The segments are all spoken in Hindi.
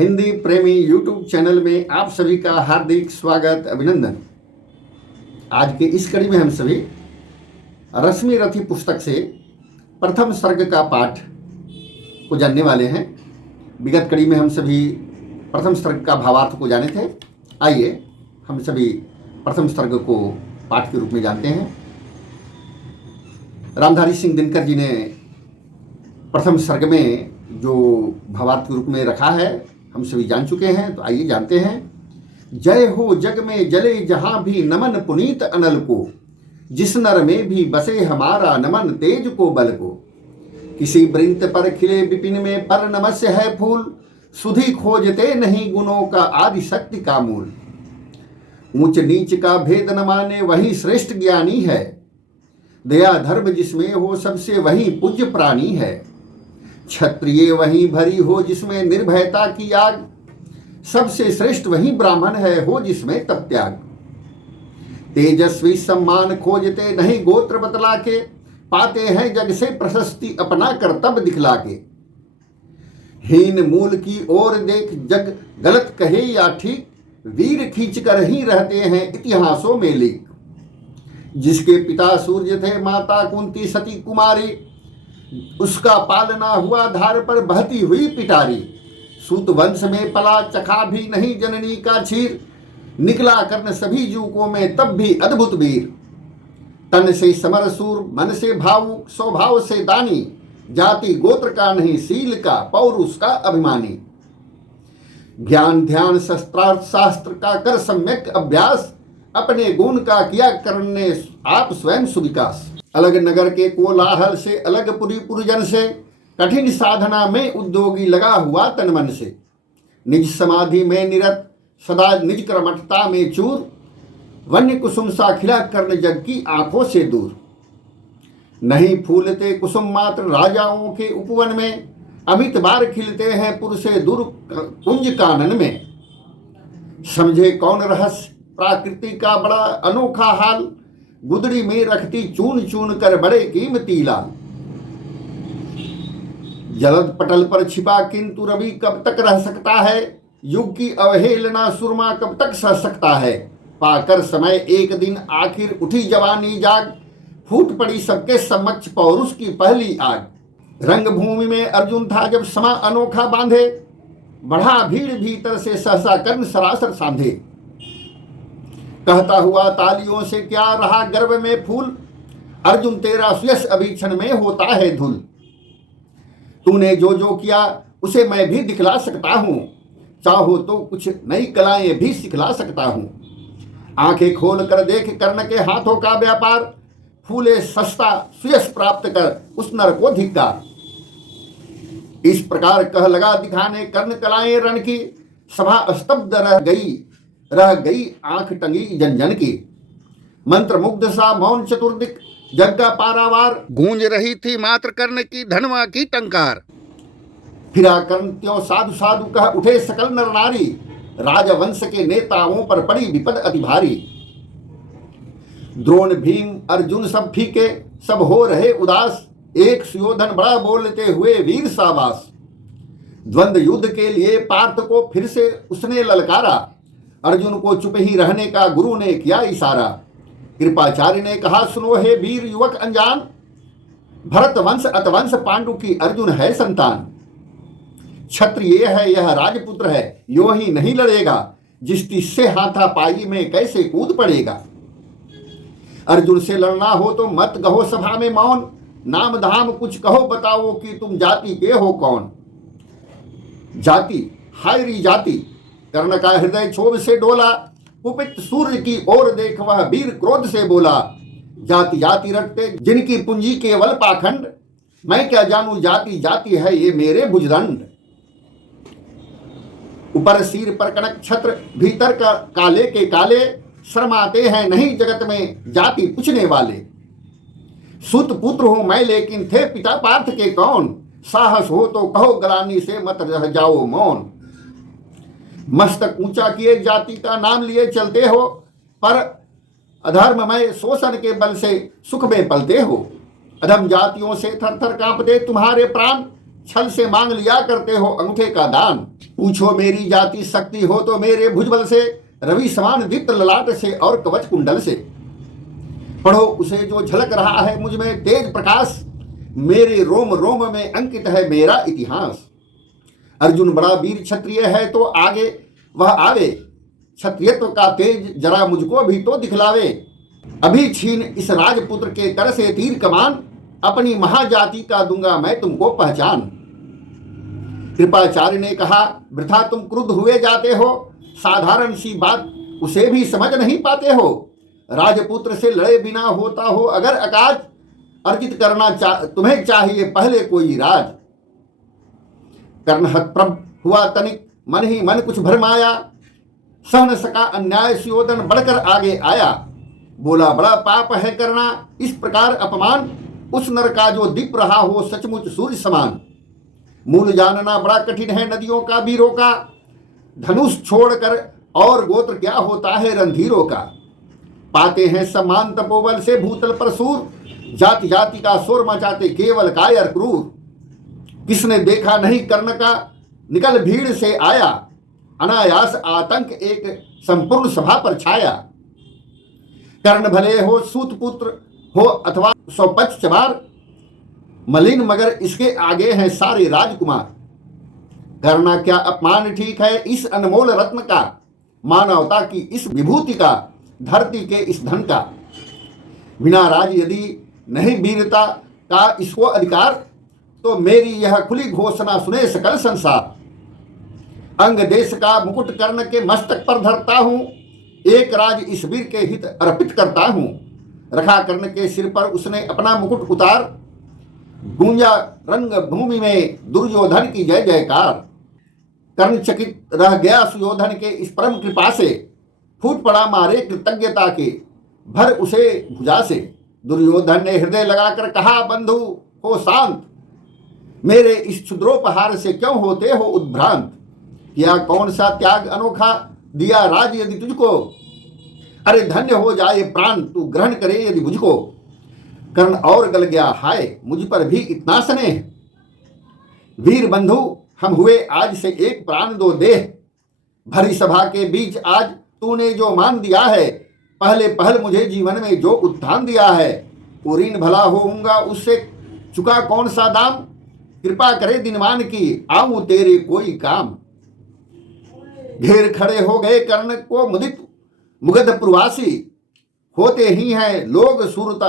हिंदी प्रेमी यूट्यूब चैनल में आप सभी का हार्दिक स्वागत अभिनंदन। आज के इस कड़ी में हम सभी रश्मि रथी पुस्तक से प्रथम सर्ग का पाठ को जानने वाले हैं। विगत कड़ी में हम सभी प्रथम सर्ग का भावार्थ को जाने थे। आइए हम सभी प्रथम सर्ग को पाठ के रूप में जानते हैं। रामधारी सिंह दिनकर जी ने प्रथम सर्ग में जो भावार्थ के रूप में रखा है हम सभी जान चुके हैं, तो आइए जानते हैं। जय हो जग में जले जहां भी नमन पुनीत अनल को, जिस नर में भी बसे हमारा नमन तेज को बल को। किसी वृंत पर खिले विपिन में पर नमस्य है फूल, सुधि खोजते नहीं गुणों का आदि शक्ति का मूल। ऊंच नीच का भेद न माने वही श्रेष्ठ ज्ञानी है, दया धर्म जिसमें हो सबसे वही पूज्य प्राणी है। क्षत्रिय वही भरी हो जिसमें निर्भयता की आग, सबसे श्रेष्ठ वही ब्राह्मण है हो जिसमें तप त्याग। तेजस्वी सम्मान खोजते नहीं गोत्र बतला के, पाते हैं जग से प्रशस्ति अपना कर्तव्य दिखला के। हीन मूल की ओर देख जग गलत कहे या ठीक, वीर खींच कर ही रहते हैं इतिहासों में लेख। जिसके पिता सूर्य थे माता कुंती सती कुमारी, उसका पालना हुआ धार पर बहती हुई पिटारी। सूत वंश में पला चखा भी नहीं जननी का क्षीर, निकला कर्ण सभी युवकों में तब भी अद्भुत वीर। तन से समर सूर मन से भावुक स्वभाव से दानी, जाति गोत्र का नहीं सील का पौरुष का अभिमानी। ज्ञान ध्यान शस्त्रार्थ शास्त्र का कर सम्यक अभ्यास, अपने गुण का किया करने आप स्वयं सुविकास। अलग नगर के कोलाहल से अलग पुरी पुरजन से, कठिन साधना में उद्योगी लगा हुआ तन मन से। निज समाधि में निरत सदा निज कर्मठता में चूर, वन्य कुसुम सा खिला कर्ण जग की आंखों से दूर। नहीं फूलते कुसुम मात्र राजाओं के उपवन में, अमित बार खिलते हैं पुरुषे दूर कुंज कानन में। समझे कौन रहस्य प्रकृति का बड़ा अनोखा हाल, गुदड़ी में रखती चून चून कर बड़े कीमती लाल। जलद पटल पर छिपा किंतु रवि कब तक रह सकता है, युग की अवहेलना सुरमा कब तक सह सकता है। पाकर समय एक दिन आखिर उठी जवानी जाग, फूट पड़ी सबके समक्ष पौरुष की पहली आग। रंगभूमि में अर्जुन था जब समा अनोखा बांधे, बढ़ा भीड़ भीतर से सहसा कर्ण सरासर सांधे। कहता हुआ तालियों से क्या रहा गर्व में फूल, अर्जुन तेरा सुयश अभी क्षण में होता है धूल। तूने जो जो किया उसे मैं भी दिखला सकता हूं, चाहो तो कुछ नई कलाएं भी सिखला सकता हूं। आंखें खोल कर देख कर्ण के हाथों का व्यापार, फूले सस्ता सुयश प्राप्त कर उस नर को धिक्कार। इस प्रकार कह लगा दिखाने कर्ण कलाएं रण की, सभा स्तब्ध रह गई आंख टंगी जन जन की। मंत्र मुग्ध सा मौन चतुर्दिक जग का पारावार, गूंज रही थी मात्र कर्ण की धनवा की टंकार। फिरा कर्ण त्यों साधु साधु कह उठे सकल नर नारी, राजवंश के नेताओं पर पड़ी विपद अति भारी। द्रोण भीम अर्जुन सब फीके सब हो रहे उदास, एक सुयोधन बड़ा बोलते हुए वीर साबास। द्वंद्व युद्ध के लिए पार्थ को फिर से उसने ललकारा, अर्जुन को चुप ही रहने का गुरु ने किया इशारा। कृपाचार्य ने कहा सुनो हे वीर युवक अनजान, भरत वंश अतवंश पांडु की अर्जुन है संतान। क्षत्रिय है यह राजपुत्र है, यो ही नहीं लड़ेगा, जिस से हाथापाई में कैसे कूद पड़ेगा। अर्जुन से लड़ना हो तो मत कहो सभा में मौन, नाम धाम कुछ कहो बताओ कि तुम जाति के हो कौन। जाति हाय री जाति, कर्ण का हृदय क्षोभ से डोला, कुपित सूर्य की ओर देख वह वीर क्रोध से बोला। जाति जाति रटते जिनकी पूंजी केवल पाखंड, मैं क्या जानू जाति जाति है ये मेरे भुजदंड। ऊपर सिर पर कनक छत्र भीतर का काले के काले, शर्माते हैं नहीं जगत में जाति पूछने वाले। सुत पुत्र हूं मैं लेकिन थे पिता पार्थ के कौन, साहस हो तो कहो गलानी से मत रह जाओ मौन। मस्तक ऊंचा किए जाति का नाम लिए चलते हो, पर अधर्ममय शोषण के बल से सुख में पलते हो। अधम जातियों से थर थर कांपते तुम्हारे प्राण, छल से मांग लिया करते हो अंगूठे का दान। पूछो मेरी जाति शक्ति हो तो मेरे भुजबल से, रवि समान दीप्त ललाट से और कवच कुंडल से। पढ़ो उसे जो झलक रहा है मुझ में तेज प्रकाश, मेरे रोम रोम में अंकित है मेरा इतिहास। अर्जुन बड़ा वीर क्षत्रिय है तो आगे वह आवे, क्षत्रियत्व का तेज जरा मुझको भी तो दिखलावे। अभी छीन इस राजपुत्र के कर से तीर कमान, अपनी महाजाति का दूंगा मैं तुमको पहचान। कृपाचार्य ने कहा, वृथा तुम क्रुद्ध हुए जाते हो, साधारण सी बात उसे भी समझ नहीं पाते हो। राजपुत्र से लड़े बिना होता हो अगर अकाज, अर्जित करना तुम्हें चाहिए पहले कोई राज। कर्णहतप्रभ हुआ तनिक, मन ही मन कुछ भरमाया, सह न सका अन्याय, सुयोधन बढ़कर आगे आया। बोला बड़ा पाप है करना इस प्रकार अपमान, उस नर का जो दीप रहा हो सचमुच सूर्य समान। मूल जानना बड़ा कठिन है नदियों का वीरों का, धनुष छोड़कर और गोत्र क्या होता है रणधीरों का। पाते हैं सम्मान तपोबल से भूतल पर सूर, जाति जाति का शोर मचाते केवल कायर क्रूर। किसने देखा नहीं कर्ण का निकल भीड़ से आया, अनायास आतंक एक संपूर्ण सभा पर छाया। कर्ण भले हो सूत पुत्र हो अथवा सौपच चमार, मलिन मगर इसके आगे हैं सारे राजकुमार। करना क्या अपमान ठीक है इस अनमोल रत्न का, मानवता की इस विभूति का, धरती के इस धन का। बिना राज यदि नहीं वीरता का इसको अधिकार, तो मेरी यह खुली घोषणा सुने सकल संसार। अंग देश का मुकुट कर्ण के मस्तक पर धरता हूं, एक राज इस वीर के हित अर्पित करता हूं। रखा कर्ण के सिर पर उसने अपना मुकुट उतार, गूंजा रंग भूमि में दुर्योधन की जय जयकार। कर्ण चकित रह गया सुयोधन के इस परम कृपा से, फूट पड़ा मारे कृतज्ञता के भर उसे भुजा से। दुर्योधन ने हृदय लगाकर कहा, बंधु हो शांत, मेरे इस क्षुद्रोपहार से क्यों होते हो उद्भ्रांत। किया कौन सा त्याग अनोखा, दिया राज यदि तुझको, अरे धन्य हो जाए प्राण तू ग्रहण करे यदि मुझको। कर्ण और गल गया, हाय मुझ पर भी इतना स्नेह। वीर बंधु हम हुए आज से एक प्राण दो देह, भरी सभा के बीच आज तूने जो मान दिया है, पहले पहल मुझे जीवन में जो उत्थान दिया है, वो ऋण भला होऊंगा उससे चुका कौन सा दाम। कृपा करे दिनमान की आऊं तेरे कोई काम। घेर खड़े हो गए कर्ण को मुदित मुगध प्रवासी, होते ही हैं लोग सुरता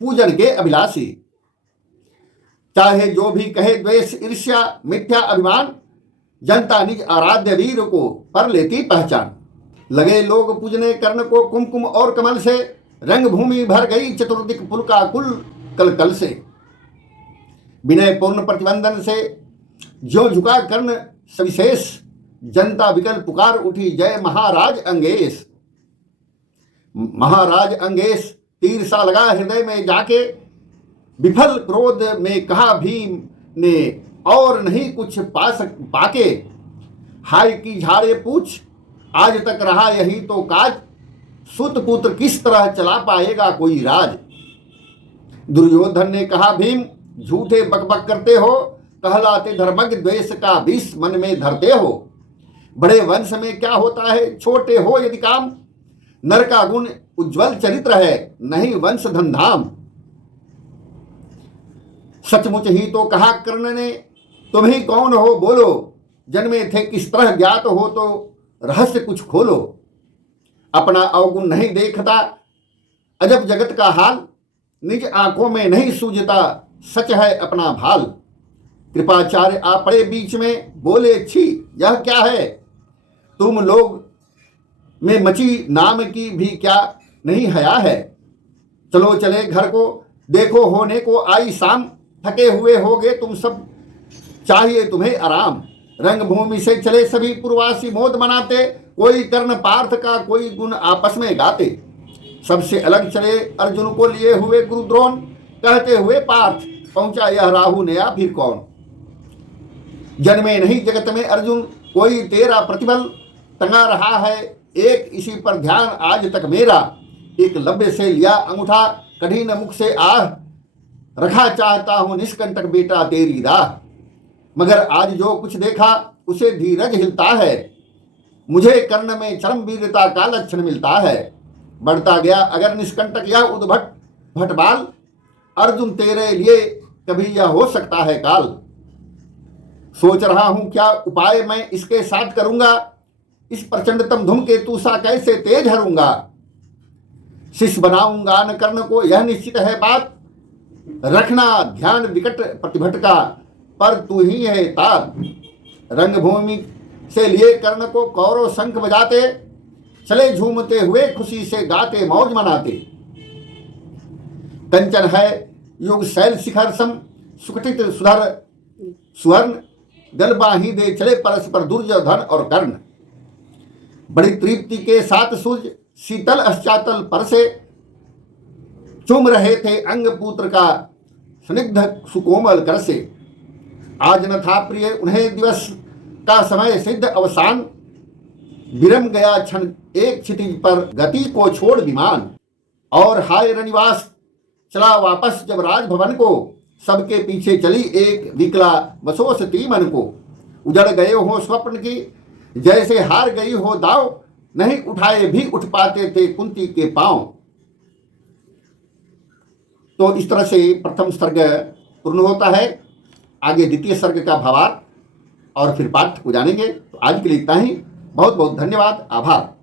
पूजन के अभिलाषी। चाहे जो भी कहे द्वेष ईर्ष्या मिथ्या अभिमान, जनता निज आराध्य वीर को पर लेती पहचान। लगे लोग पूजने कर्ण को कुमकुम और कमल से, रंग भूमि भर गई चतुर्दिक पुलका कुल कल कल से। विनय पूर्ण प्रतिबंधन से जो झुका कर्ण सविशेष, जनता विकल पुकार उठी जय महाराज अंगेश। महाराज अंगेश तीर सा लगा हृदय में जाके, विफल क्रोध में कहा भीम ने और नहीं कुछ पाके। हाय की झाड़े पूछ आज तक रहा यही तो काज, सुत पुत्र किस तरह चला पाएगा कोई राज। दुर्योधन ने कहा, भीम झूठे बकबक करते हो, कहलाते धर्मज्ञ द्वेष का विष मन में धरते हो। बड़े वंश में क्या होता है छोटे हो यदि काम, नर का गुण उज्जवल चरित्र है नहीं वंश धन धाम। सचमुच ही तो कहा कर्ण ने, तुम ही कौन हो बोलो, जन्मे थे किस तरह ज्ञात हो तो रहस्य कुछ खोलो। अपना अवगुण नहीं देखता अजब जगत का हाल, निज आंखों में नहीं सूझता सच है अपना भाल। कृपाचार्य आ पड़े बीच में बोले, छी यह क्या है, तुम लोग में मची नाम की भी क्या नहीं हया है। चलो चले घर को, देखो होने को आई शाम, थके हुए होगे तुम सब, चाहिए तुम्हें आराम। रंगभूमि से चले सभी पूर्वासी मोद मनाते, कोई कर्ण पार्थ का कोई गुण आपस में गाते। सबसे अलग चले अर्जुन को लिए हुए गुरु द्रोण, कहते हुए पार्थ पहुंचा यह राहु नया फिर कौन। जन्मे नहीं जगत में अर्जुन कोई तेरा प्रतिबल, टंगा रहा है एक इसी पर ध्यान आज तक मेरा। एक लब्बे से लिया अंगूठा, कठिन मुख से आह, रखा चाहता हूं निष्कंटक बेटा तेरी राह। मगर आज जो कुछ देखा उसे धीरज हिलता है, मुझे कर्ण में चरम वीरता का लक्षण मिलता है। बढ़ता गया अगर निष्कंटक या उद्भट भटबाल, अर्जुन तेरे लिए कभी यह हो सकता है काल। सोच रहा हूं क्या उपाय मैं इसके साथ करूंगा, इस प्रचंडतम धूमकेतु सा कैसे तेज हरूंगा। शिष्य बनाऊंगा न कर्ण को यह निश्चित है बात, रखना ध्यान विकट प्रतिभट का पर तू ही है तात। रंगभूमि से लिए कर्ण को कौरव शंख बजाते, चले झूमते हुए खुशी से गाते मौज मनाते। कंचन है युग शैल शिखर सम, सुकटित सुधर सुवर्ण, गलबाही दे चले परस्पर दुर्योधन और कर्ण। बड़ी तृप्ति के साथ सूर्य शीतल अस्चातल पर से, चुम रहे थे अंग पुत्र का स्निग्ध सुकोमल कर से। आज न था प्रिय उन्हें दिवस का समय सिद्ध अवसान, विरम गया क्षण एक क्षितिज पर गति को छोड़ विमान। और हाय रनिवास चला वापस जब राजभवन को, सबके पीछे चली एक विकला वसोसती मन को। उजड़ गए हो स्वप्न की जैसे हार गई हो दाव, नहीं उठाए भी उठ पाते थे कुंती के पांव। तो इस तरह से प्रथम सर्ग पूर्ण होता है। आगे द्वितीय सर्ग का भावार्थ और फिर पाठ को जानेंगे। तो आज के लिए इतना ही। बहुत बहुत धन्यवाद, आभार।